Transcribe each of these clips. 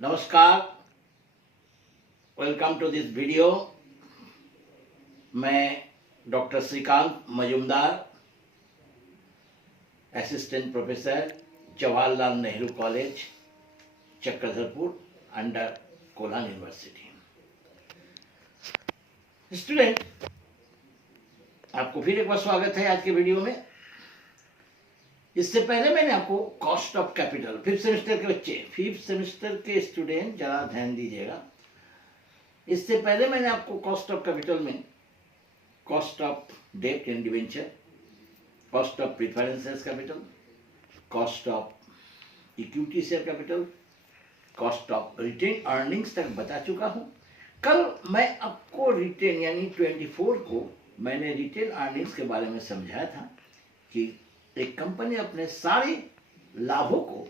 नमस्कार, welcome to this video. मैं doctor Shrikant Majumdar, assistant professor, Jawaharlal Nehru college, Chakradharpur, under Kolhan university. Student, आपको फिर एक बार स्वागत है आज के वीडियो में। इससे पहले मैंने आपको cost of capital, fifth semester के बच्चे, फिफ्थ सेमेस्टर के स्टूडेंट जरा ध्यान दीजिएगा। इससे पहले मैंने आपको कॉस्ट ऑफ कैपिटल में cost of debt and debenture, cost of preference share capital, cost of equity share capital, cost of retain earnings तक बता चुका हूं। कल मैं आपको रिटेन यानी 24 को मैंने रिटेन अर्निंग्स के बारे में समझाया था कि एक कंपनी अपने सारे लाभों को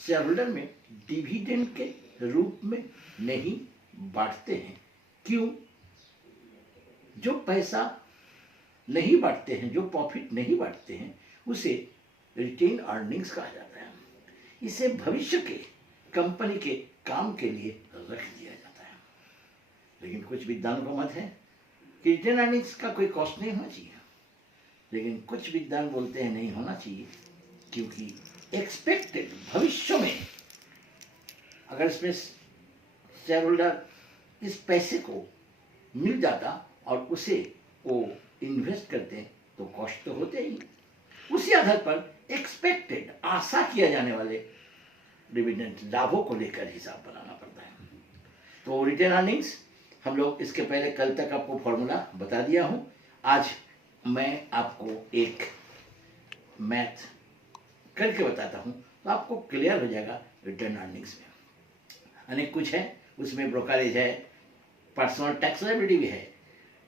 शेयर होल्डर में डिविडेंड के रूप में नहीं बांटते हैं। क्यों? जो पैसा नहीं बांटते हैं, जो प्रॉफिट नहीं बांटते हैं, उसे रिटेन अर्निंग्स कहा जाता है। इसे भविष्य के कंपनी के काम के लिए रख दिया जाता है। लेकिन कुछ विद्वानों का मत है कि रिटेन अर्निंग्स का कोई कॉस्ट नहीं होना चाहिए, लेकिन कुछ विद्वान बोलते हैं नहीं होना चाहिए, क्योंकि एक्सपेक्टेड भविष्य में अगर इसमें शेयर होल्डर इस पैसे को मिल जाता और उसे वो इन्वेस्ट करते तो कॉस्ट तो होते ही। उसी आधार पर एक्सपेक्टेड आशा किया जाने वाले डिविडेंड लाभों को लेकर हिसाब बनाना पड़ता है। तो रिटेन अर्निंग्स हम लोग इसके पहले कल तक आपको फॉर्मूला बता दिया हूं। आज मैं आपको एक मैथ करके बताता हूं तो आपको क्लियर हो जाएगा। रिटर्न अर्निंग्स में अनेक कुछ है, उसमें ब्रोकरेज है, पर्सनल टैक्स लायबिलिटी भी है,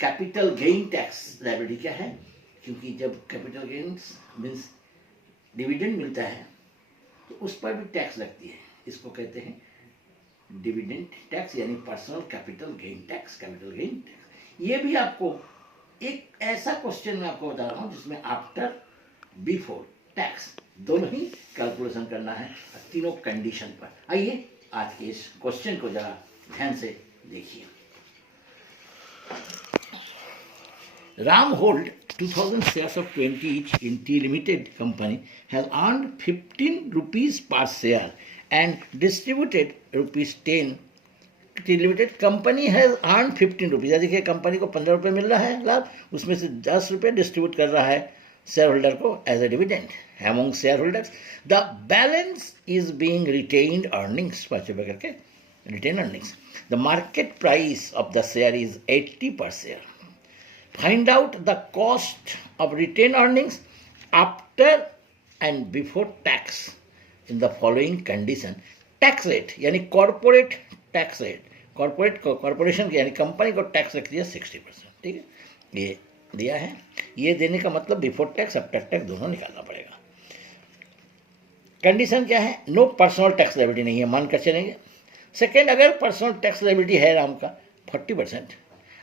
कैपिटल गेन टैक्स लायबिलिटी क्या है, क्योंकि जब कैपिटल गेन्स मीन्स डिविडेंड मिलता है तो उस पर भी टैक्स लगती है। इसको कहते हैं डिविडेंड टैक्स यानी personal capital gain tax, capital gain tax. ये भी आपको एक ऐसा क्वेश्चन मैं आपको बता रहा हूं जिसमें आफ्टर बिफोर टैक्स दोनों ही कैलकुलेशन करना है, तीनों कंडीशन पर। आइए आज के इस क्वेश्चन को जरा ध्यान से देखिए। Ram hold 2000 shares of 20 each in T Limited company has earned 15 rupees per share and distributed rupees 10। T limited company है अर्न 15 रुपीज़। देखिए कंपनी को 15 रुपये मिल रहा है लाभ, उसमें से 10 रुपये डिस्ट्रीब्यूट कर रहा है शेयर होल्डर को as a dividend among share holders. The balance is being retained earnings, 5 रुपये करके retain earnings. The market price of the share is 80 per share. Find out the cost of retain earnings after and before tax in the following condition. Tax rate यानी corporate tax rate, corporation की यानी company को tax रख दिया 60%। ठीक है, ये दिया है। ये देने का मतलब बिफोर टैक्स आफ्टर टैक्स दोनों निकालना पड़ेगा। कंडीशन क्या है? नो पर्सनल टैक्स लायबिलिटी नहीं है, मानकर चलेंगे। सेकेंड, अगर पर्सनल टैक्स लायबिलिटी है राम का 40%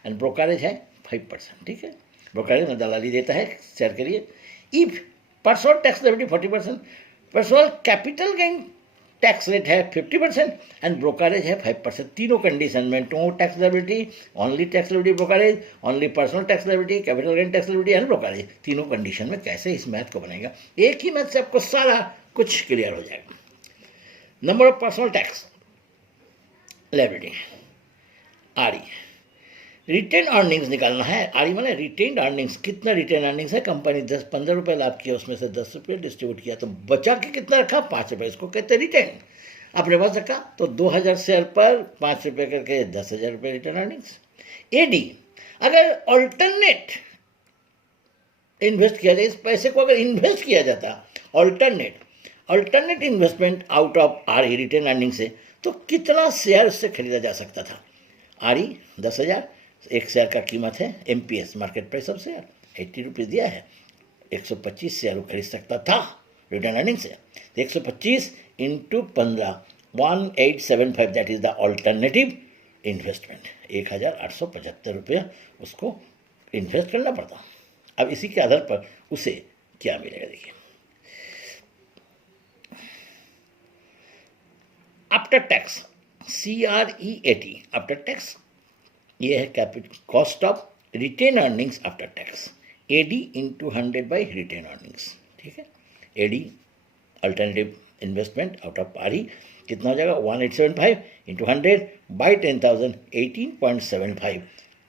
एंड ब्रोकरेज है 5%। ठीक है, ब्रोकरेज में दलाली देता है शेयर के लिए। If personal tax liability 40%, personal capital gain tax rate है 50% एंड ब्रोकरेज है 5%। तीनों कंडीशन में no tax liability, only tax liability brokerage, only personal tax liability, capital gain tax liability and brokerage, तीनों कंडीशन में कैसे इस मैथ को बनेगा? एक ही मैथ से आपको सारा कुछ क्लियर हो जाएगा। Number of personal tax liability R E, retain earnings निकालना है। आरई माने रिटेन अर्निंग्स, कितना रिटेन अर्निंग्स है? कंपनी 15 रुपये लाभ किया, उसमें से 10 रुपये डिस्ट्रीब्यूट किया, तो बचा के कितना रखा? 5 रुपये। इसको कहते हैं रिटेन। आपने पास रखा तो 2000 शेयर पर 5 रुपये करके 10,000 रुपये रिटेन अर्निंग्स। एडी, अगर ऑल्टरनेट इन्वेस्ट किया जाए, इस पैसे को अगर इन्वेस्ट किया जाता alternate investment out of R E retain earning से, तो कितना शेयर उससे खरीदा जा सकता था? आरई 10,000, एक शेयर का कीमत है MPS, market price of share 80 rupees दिया है, 125 शेयर वो खरीद सकता था रिटर्न अर्निंग से। 125 into 15 1875, that is the alternative investment. 1875 रुपये उसको इन्वेस्ट करना पड़ता। अब इसी के आधार पर उसे क्या मिलेगा? देखिए, after tax, CREAT after tax, ये है capital cost of retain earnings after tax, AD into 100 by retain earnings, ठीक है। AD alternative investment out of RE कितना हो जाएगा 1875 इंटू 100 बाई 10,000 18.75,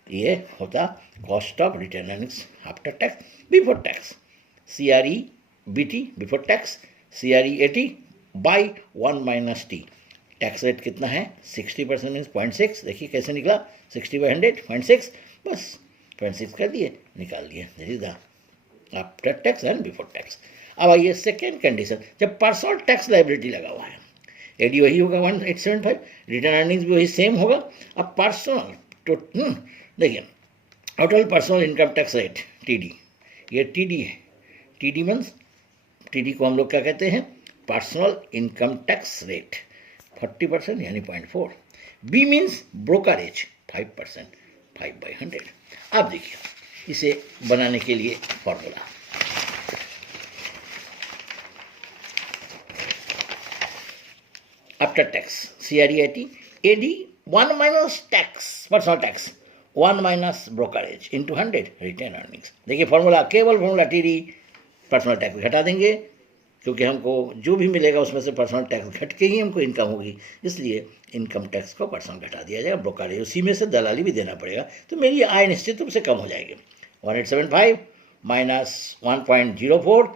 ये होता cost of retain earnings after tax before tax, CREBT before tax, CREAT by 1 minus T. Tax rate कितना है 60% means 0.6, देखिए कैसे निकला 60/100 0.6, बस 0.6 कर दिए निकाल दिए, that is the after tax and before tax. अब आइए सेकेंड कंडीशन, जब पर्सनल टैक्स लाइबिलिटी लगा हुआ है, AD वही होगा 1875, रिटर्न अर्निंग्स भी वही सेम होगा। अब पर्सनल तो देखिए total personal income tax rate TD, ये TD है, TD मीन्स TD को हम लोग क्या कहते हैं पर्सनल इनकम टैक्स रेट 40% यानी 0.4, B मीन्स ब्रोकरेज 5%, 5/100। अब देखिए इसे बनाने के लिए formula, after tax CREAT AD 1 minus tax personal tax 1 minus brokerage into 100 retain earnings. देखिए फॉर्मूला, केवल फॉर्मूला TD, पर्सनल टैक्स घटा देंगे क्योंकि हमको जो भी मिलेगा उसमें से पर्सनल टैक्स घट के ही हमको इनकम होगी, इसलिए इनकम टैक्स को परसेंट घटा दिया जाएगा, ब्रोकरेज उसी में से दलाली भी देना पड़ेगा, तो मेरी आय निश्चित रूप से कम हो जाएगी। 1875 माइनस 1.04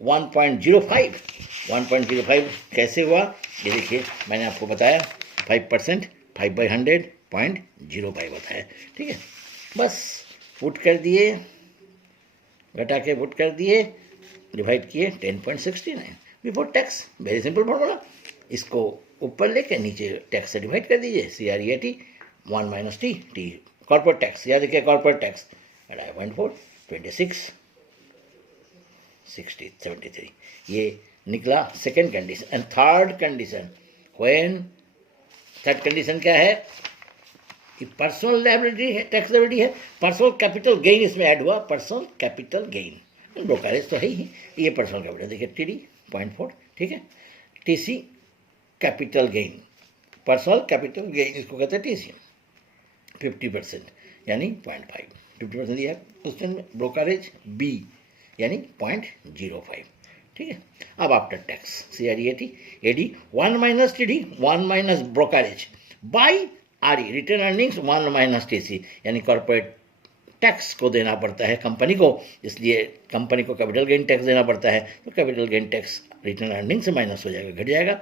1.05 1.05 कैसे हुआ ये देखिए, मैंने आपको बताया 5%, 5/100 0.05 बताया, ठीक है। बस पुट कर दिए, घटा के पुट कर दिए, डिवाइड किए 10.69 before tax, very simple formula. इसको ऊपर लेके नीचे टैक्स से डिवाइड कर दीजिए, CREAT 1 minus T, corporate tax, याद रखिए कॉर्पोरेट टैक्स 0.4 26 60 73, ये निकला second condition. And third condition, when third condition क्या है कि पर्सनल लायबिलिटी है, टैक्स लायबिलिटी है, पर्सनल कैपिटल गेन इसमें ऐड हुआ, पर्सनल कैपिटल गेन, ब्रोकरेज तो है ही, ये पर्सनल कैपिटल देखिए TD 0.4, ठीक है। TC capital gain, personal capital gain इसको कहते हैं TC 50% यानी 0.5, 50% दिया है क्वेश्चन में, ब्रोकरेज B यानी 0.05, ठीक है। अब after tax CREAT AD 1 minus TD 1 minus brokerage by RE return earnings 1 minus TC, यानी कॉर्पोरेट टैक्स को देना पड़ता है कंपनी को, इसलिए कंपनी को कैपिटल गेन टैक्स देना पड़ता है, तो capital gain tax return earning से माइनस हो जाएगा, घट जाएगा।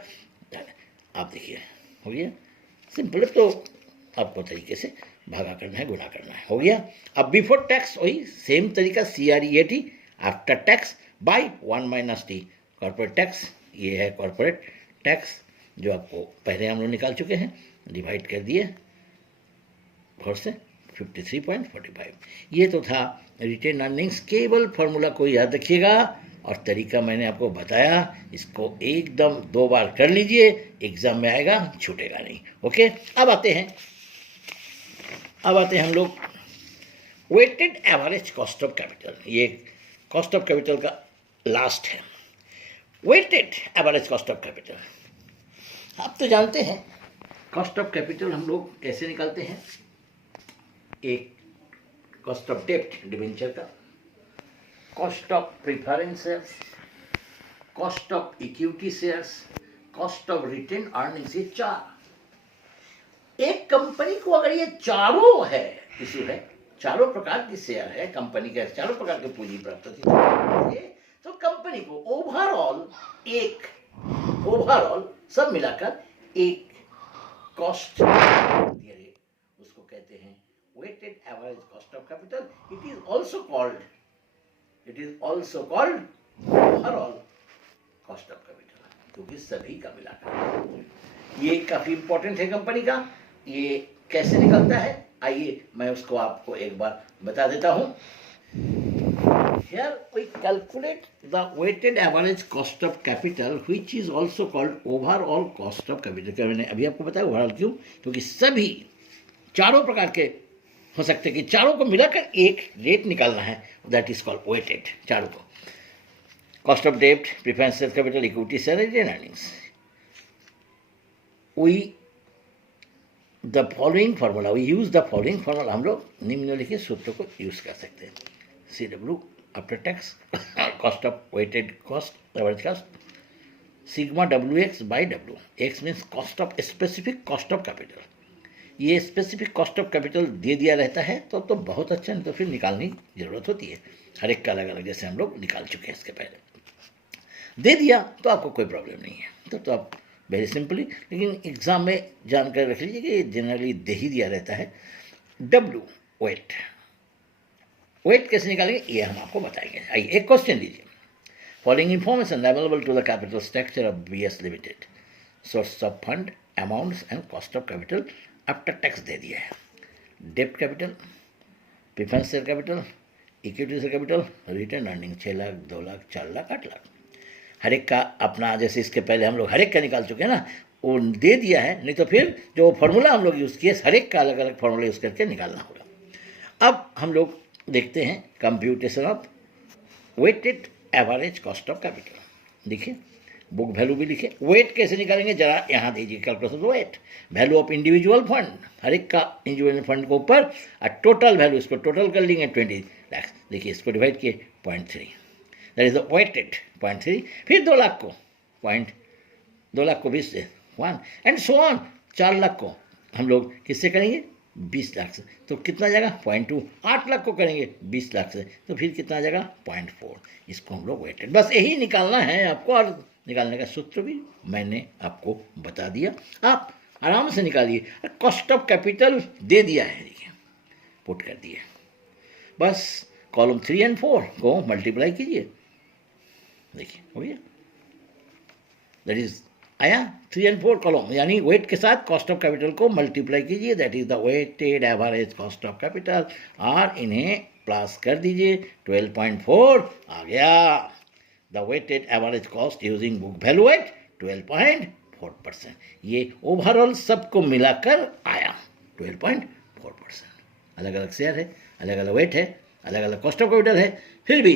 आप देखिए हो गया सिंपल, तो आपको तरीके से भागा करना है, गुणा करना है, हो गया। अब बिफोर टैक्स वही सेम तरीका CREAT after tax by 1 minus T, corporate tax, ये है कॉर्पोरेट टैक्स जो आपको पहले हम लोग निकाल चुके हैं, डिवाइड कर दिए 4 से 53.45, ये तो था रिटेन अर्निंग्स। केवल फॉर्मूला को याद रखिएगा और तरीका मैंने आपको बताया, इसको एकदम 2 बार कर लीजिए, एग्जाम में आएगा, छूटेगा नहीं। ओके, अब आते हैं हम लोग weighted average cost of capital, ये कॉस्ट ऑफ कैपिटल का लास्ट है। Weighted average cost of capital, आप तो जानते हैं कॉस्ट ऑफ कैपिटल हम लोग कैसे निकालते हैं, एक कॉस्ट ऑफ डेब्ट डिबेंचर का, cost of preference shares, cost of equity shares, cost of retain earnings, ये 4। एक कंपनी को अगर ये चारों है, इशू है, चारों प्रकार की शेयर है कंपनी के, चारों प्रकार की पूंजी प्राप्त होती है, तो कंपनी को ओवरऑल सब मिलाकर एक कॉस्ट, उसको कहते हैं weighted average cost of capital. It is also called overall cost of capital, क्योंकि सभी का मिलाकर। ये काफी इंपॉर्टेंट है कंपनी का, ये कैसे निकलता है आइए मैं उसको आपको एक बार बता देता हूं। Here we calculate the weighted average cost of capital, which is also called overall cost of capital। मैंने अभी आपको बताया ओवरऑल क्यों, क्योंकि सभी चारों प्रकार के हो सकते कि चारों को मिलाकर एक रेट निकालना है, दैट इज कॉल्ड वेटेड, चारों को, कॉस्ट ऑफ डेब्ट, preference share capital, equity share, retain earnings. We the following formula, we use the following formula, हम लोग निम्नलिखित सूत्र को यूज कर सकते हैं। CW after tax cost of weighted cost average cost sigma WX by W, X means cost of specific cost of capital. ये specific cost of capital दे दिया रहता है तो बहुत अच्छा, नहीं तो फिर निकालने की जरूरत होती है, हर एक का अलग अलग, जैसे हम लोग निकाल चुके हैं इसके पहले। दे दिया तो आपको कोई प्रॉब्लम नहीं है, तो आप वेरी सिंपली, लेकिन एग्जाम में जानकर रख लीजिए कि जनरली दे ही दिया रहता है। W वेट, वेट कैसे निकालेंगे ये हम आपको बताएंगे। आइए एक क्वेश्चन लीजिए। Following information available to the capital structure of BS limited, source of fund, amounts and cost of capital after tax दे दिया है। डेप्ट capital, preference share capital, equity share capital, return earning 6 lakh, 2 lakh, 4 lakh, 8 lakh, हर एक का अपना, जैसे इसके पहले हम लोग हर एक का निकाल चुके हैं ना, वो दे दिया है, नहीं तो फिर जो फॉर्मूला हम लोग यूज़ किए हर एक का अलग अलग फॉर्मूला यूज़ करके निकालना होगा। अब हम लोग देखते हैं computation of weighted average cost of capital. देखिए बुक वैल्यू भी लिखे, वेट कैसे निकालेंगे जरा यहाँ दीजिए calculation. Weight value of individual fund, हर एक का इंडिविजुअल फंड के ऊपर, और टोटल वैल्यू इसको टोटल कर लेंगे 20 लाख। देखिए इसको डिवाइड किए 0.3, दैट इज द वेटेड 0.3, फिर 2 लाख को 2 लाख को 20 से 1 एंड सो ऑन, 4 लाख को हम लोग किससे करेंगे 20 लाख से, तो कितना जाएगा 0.2, 8 लाख को करेंगे 20 लाख से, तो फिर कितना जाएगा 0.4, इसको हम लोग वेटेड, बस यही निकालना है आपको, और निकालने का सूत्र भी मैंने आपको बता दिया, आप आराम से निकालिए। कॉस्ट ऑफ कैपिटल दे दिया है, देखिए पुट कर दिए, बस कॉलम 3 और 4 को मल्टीप्लाई कीजिए, देखिए हो गया, दैट इज आया 3 और 4 कॉलम, यानी वेट के साथ कॉस्ट ऑफ कैपिटल को मल्टीप्लाई कीजिए, that is the weighted average cost of capital, और इन्हें प्लस कर दीजिए, 12.4 आ गया। The weighted average cost using book value at 12.4%, ये ओवरऑल सबको मिलाकर आया 12.4%। अलग अलग शेयर है, अलग अलग वेट है, अलग अलग कॉस्ट ऑफ कैपिटल है, फिर भी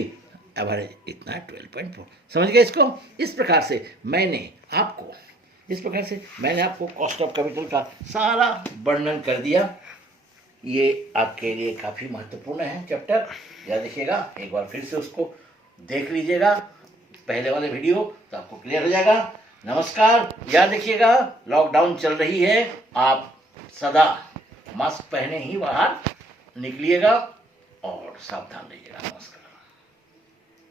एवरेज इतना 12.4, समझ गए इसको। इस प्रकार से मैंने आपको कॉस्ट ऑफ कैपिटल का सारा वर्णन कर दिया। ये आपके लिए काफ़ी महत्वपूर्ण है चैप्टर, याद रखिएगा, एक बार फिर से उसको देख लीजिएगा पहले वाले वीडियो, तो आपको क्लियर हो जाएगा। नमस्कार, याद रखिएगा लॉकडाउन चल रही है, आप सदा मास्क पहने ही बाहर निकलिएगा और सावधान रहिएगा। नमस्कार।